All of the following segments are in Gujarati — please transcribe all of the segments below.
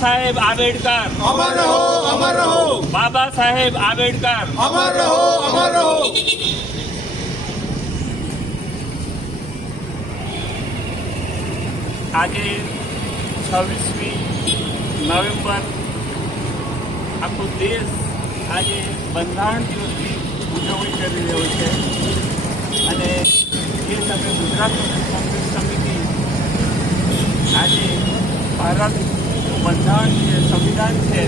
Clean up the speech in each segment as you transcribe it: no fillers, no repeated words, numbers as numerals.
साहेब आंबेडकर अमर रहो, अमर रहो। बाबा साहेब आंबेडकर अमर रहो, अमर रहो। आज 26મી નવેમ્બર આખો દેશ આજે બંધારણ દિવસની ઉજવણી કરી રહ્યો છે અને એ સમયે ગુજરાત પ્રદેશ કોંગ્રેસ સમિતિ આજે ભારત બંધારણ જે સંવિધાન છે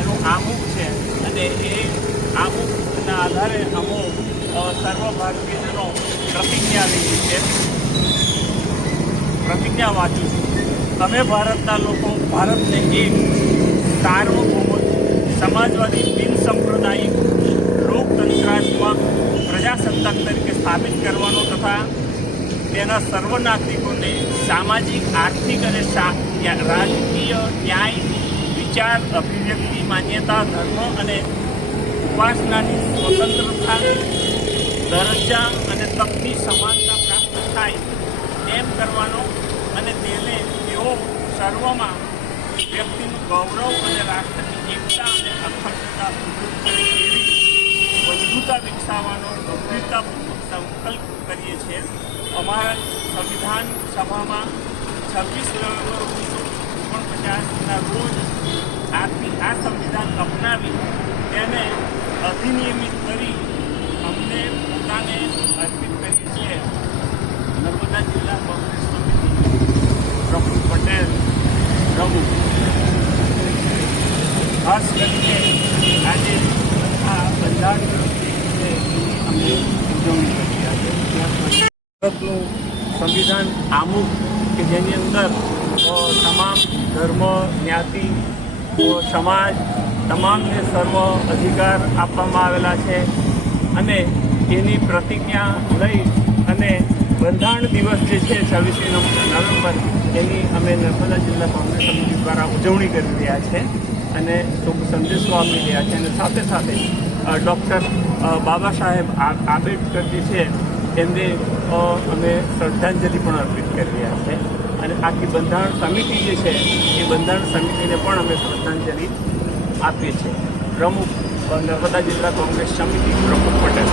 એનું આમુખ છે અને એ આમુખના આધારે અમુક સર્વ ભારતીયજનો પ્રતિજ્ઞા લીધી છે. પ્રતિજ્ઞા વાંચું છું. અમે ભારતના લોકો ભારતને એક સાર્વભૌમ સમાજવાદી બિન સાંપ્રદાયિક લોકતંત્રાત્મક પ્રજાસત્તાક તરીકે સ્થાપિત કરવાનો તથા તેના સર્વ નાગરિકોને સામાજિક આર્થિક અને રાજકીય ન્યાય વિચાર અભિવ્યક્તિ માન્યતા ધર્મ અને ઉપાસનાની સ્વતંત્રતા દરજ્જા અને તકની સમાનતા પ્રાપ્ત થાય એમ કરવાનો અને તેને તેઓ સર્વમાં વ્યક્તિનું ગૌરવ અને રાષ્ટ્રની એકતા અને અખંડતા સુદૃઢ કરે એવી મજબૂતા વિકસાવવાનો ગંભીરતાપૂર્વક સંકલ્પ કરીએ છીએ. અમારા સંવિધાન સભામાં 26 નવેમ્બર 1949ના રોજ આ સંવિધાન અપનાવી તેને અધિનિયમિત કરી અમને પોતાને અર્પિત કરીએ છીએ. નર્મદા જિલ્લા કોંગ્રેસ સમિતિ પ્રફુલ્લ પટેલ પ્રમુખ. ખાસ કરીને આજે આ બંધારણ દિવસની અમે ઉજવણી કરી રહ્યા છીએ. ભારતનું સંવિધાન આમુખ કે જેની અંદર તમામ ધર્મ જ્ઞાતિ સમાજ તમામને સર્વ અધિકાર આપવામાં આવેલા છે અને એની પ્રતિજ્ઞા લઈ અને બંધારણ દિવસ જે છે 26મી નવેમ્બર એની અમે નર્મદા જિલ્લા કોંગ્રેસ સમિતિ દ્વારા ઉજવણી કરી રહ્યા છે અને શુભ સંદેશો આપી રહ્યા છે અને સાથે સાથે ડૉક્ટર બાબા સાહેબ આંબેડકર જે છે એમને અમે શ્રદ્ધાંજલિ પણ અર્પિત કરી રહ્યા છે અને આખી બંધારણ સમિતિ જે છે એ બંધારણ સમિતિને પણ અમે શ્રદ્ધાંજલિ આપીએ છીએ. પ્રમુખ નર્મદા જિલ્લા કોંગ્રેસ સમિતિ પ્રફુલ્લ પટેલ.